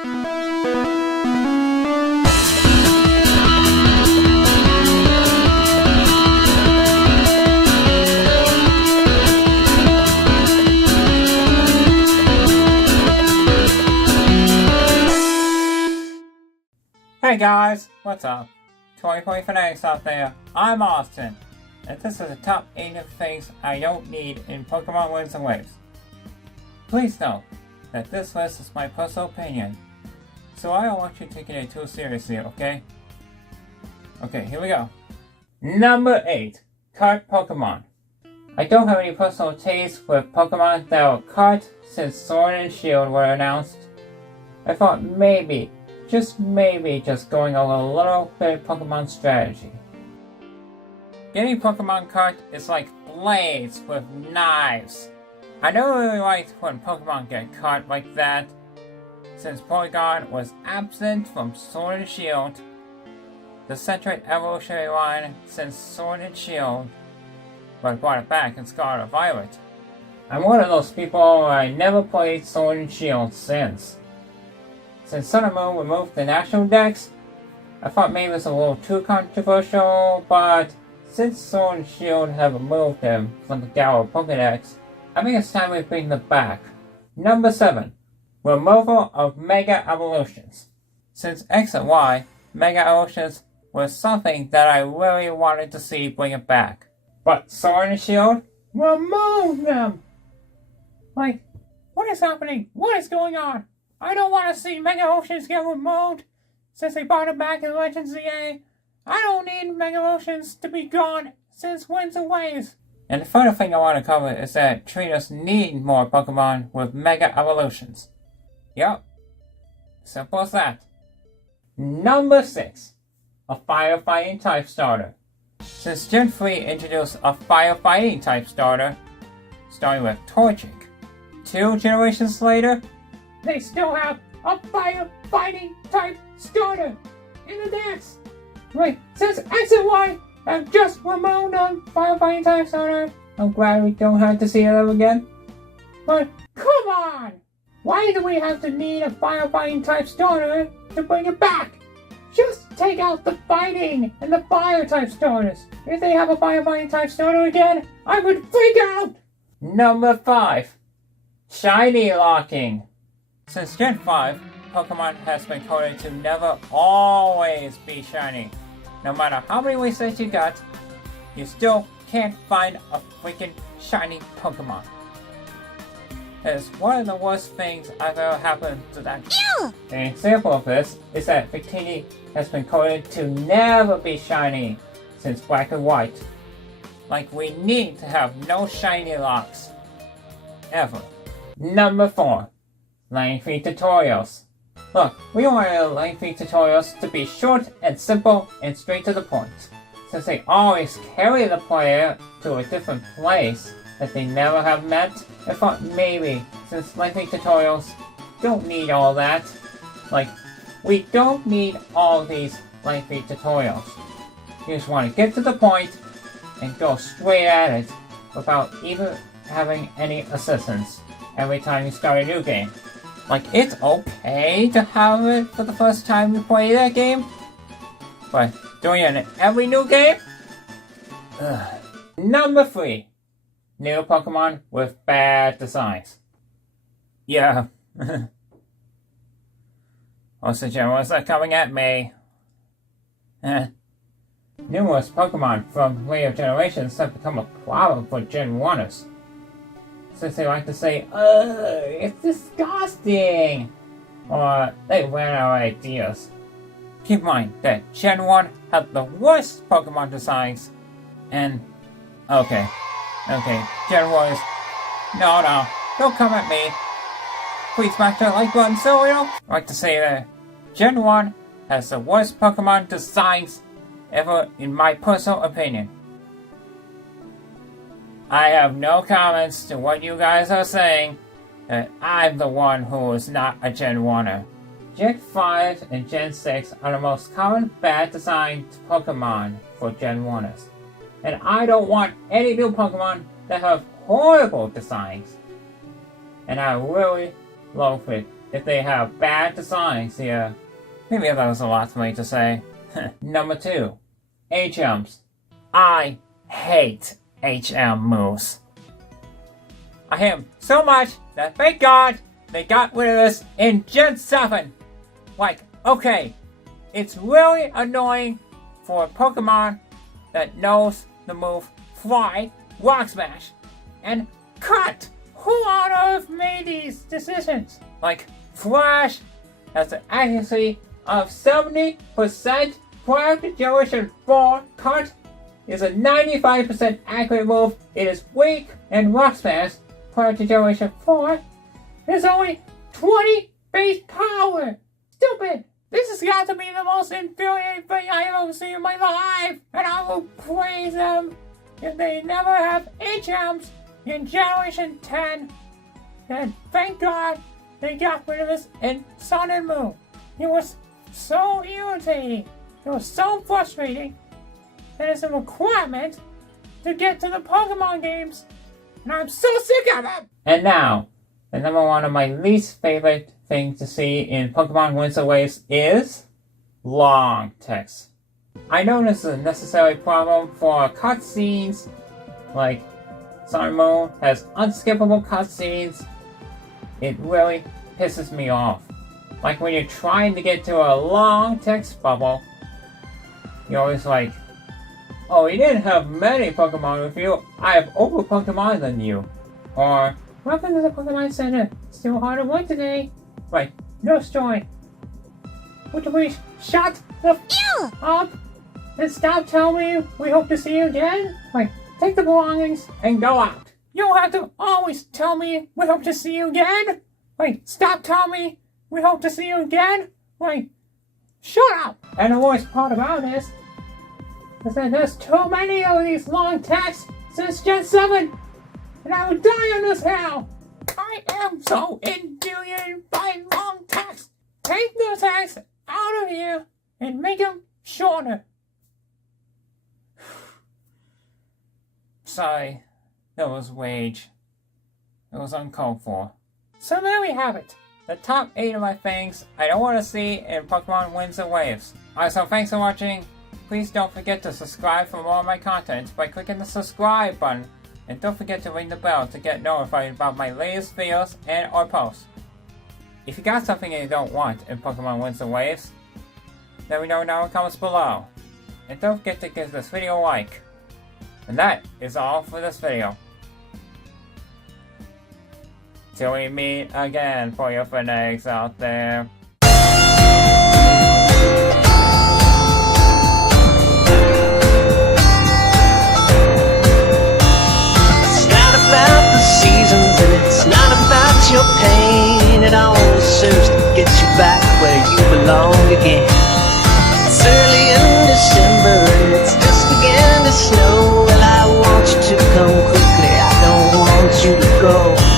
Hey guys, what's up? 2020 fanatics out there, I'm Austin, and this is the top 8 of things I don't need in Pokemon Winds and Waves. Please note that this list is my personal opinion, so I don't want you taking it too seriously, okay? Okay, here we go. Number 8. Card Pokemon. I don't have any personal taste with Pokemon that were caught since Sword and Shield were announced. I thought maybe just going on a little bit of Pokemon strategy. Getting Pokemon caught is like blades with knives. I don't really like when Pokemon get caught like that, since Porygon was absent from Sword and Shield, the Centroid evolutionary line since Sword and Shield, but brought it back in Scarlet Violet. I'm one of those people I never played Sword and Shield since. Since Sun and Moon removed the national decks, I thought maybe it was a little too controversial, but since Sword and Shield have removed them from the Galar Pokedex, I think it's time we bring them back. Number 7. Removal of Mega Evolutions. Since X and Y, Mega Evolutions was something that I really wanted to see bring it back. But Sword and Shield removed them! Like, what is happening? What is going on? I don't want to see Mega Evolutions get removed since they brought it back in Legends ZA. I don't need Mega Evolutions to be gone since Winds and Waves. And the final thing I want to cover is that trainers need more Pokemon with Mega Evolutions. Yup. Simple as that. Number 6. A Firefighting type starter. Since Gen 3 introduced a Firefighting type starter, starting with Torchic, 2 generations later, they still have a firefighting type starter in the decks. Wait, since X and Y have just removed a firefighting type starter, I'm glad we don't have to see them again. But come on! Why do we have to need a firefighting type starter to bring it back? Just take out the fighting and the fire type starters. If they have a firefighting type starter again, I would freak out! Number 5. Shiny locking. Since Gen 5, Pokemon has been coded to never always be shiny. No matter how many resets you got, you still can't find a freaking shiny Pokemon. It is one of the worst things I've ever happened to that. Ew! An example of this is that Victini has been coded to never be shiny since Black and White. Like, we need to have no shiny locks. Ever. Number 4. Lengthy tutorials. Look, we want lengthy tutorials to be short and simple and straight to the point, since they always carry the player to a different place that they never have met. I thought maybe, since lengthy tutorials don't need all that, like, we don't need all these lengthy tutorials. You just want to get to the point and go straight at it without even having any assistance every time you start a new game. Like, it's okay to have it for the first time you play that game, but doing it in every new game? Ugh. Number 3. New Pokemon with bad designs. Yeah. Most of the generals are coming at me. Numerous Pokemon from later generations have become a problem for Gen 1ers. Since they like to say, it's disgusting, or they ran out of ideas. Keep in mind that Gen 1 had the worst Pokemon designs, and okay, Gen 1 is, no, don't come at me. Please smash that like button so we don't. I like to say that Gen 1 has the worst Pokemon designs ever in my personal opinion. I have no comments to what you guys are saying, that I'm the one who is not a Gen 1er. Gen 5 and Gen 6 are the most common bad designed Pokemon for Gen 1ers. And I don't want any new Pokemon that have horrible designs. And I really loathe it if they have bad designs here. Maybe that was a lot for me to say. Number 2. HMs. I hate HM moves. I hate them so much that thank God they got rid of this in Gen 7. Like, okay, it's really annoying for a Pokemon that knows the move Fly, Rock Smash, and Cut. Who on earth made these decisions? Like, Flash has an accuracy of 70% prior to Generation 4. Cut is a 95% accurate move. It is weak, and Rock Smash prior to Generation 4 is only 20 base power. Stupid! This has got to be the most infuriating thing I have ever seen in my life, and I will praise them if they never have HMs in Generation 10. And thank God they got rid of this in Sun and Moon. It was so irritating. It was so frustrating. That is a requirement to get to the Pokemon games, and I'm so sick of it! And now, the number one of my least favorite things to see in Pokemon Winter Waves is long text. I know this is a necessary problem for cutscenes, like Sun and Moon has unskippable cutscenes. It really pisses me off. Like when you're trying to get to a long text bubble, you're always like, oh, you didn't have many Pokemon with you. I have over Pokemon than you. Or, welcome to the Pokemon Center. Still hard to win today. Right, no story. Would you please shut the up and stop telling me we hope to see you again? Like, take the belongings and go out. You don't have to always tell me we hope to see you again. Like, stop telling me we hope to see you again. Like, shut up. And the worst part about this is that there's too many of these long texts since Gen 7, and I would die on this hell. I am so infuriated by long text. Take the text out of here and make them shorter. Sorry, that was rage. It was uncalled for. So there we have it. The top 8 of my things I don't want to see in Pokemon Winds and Waves. Alright, so thanks for watching. Please don't forget to subscribe for more of my content by clicking the subscribe button. And don't forget to ring the bell to get notified about my latest videos and or posts. If you got something you don't want in Pokemon Winds and Waves, let me know down in the comments below. And don't forget to give this video a like. And that is all for this video. Till we meet again for your fanatics out there. It's not about your pain, it all serves to get you back where you belong again. It's early in December and it's just beginning to snow. Well, I want you to come quickly, I don't want you to go.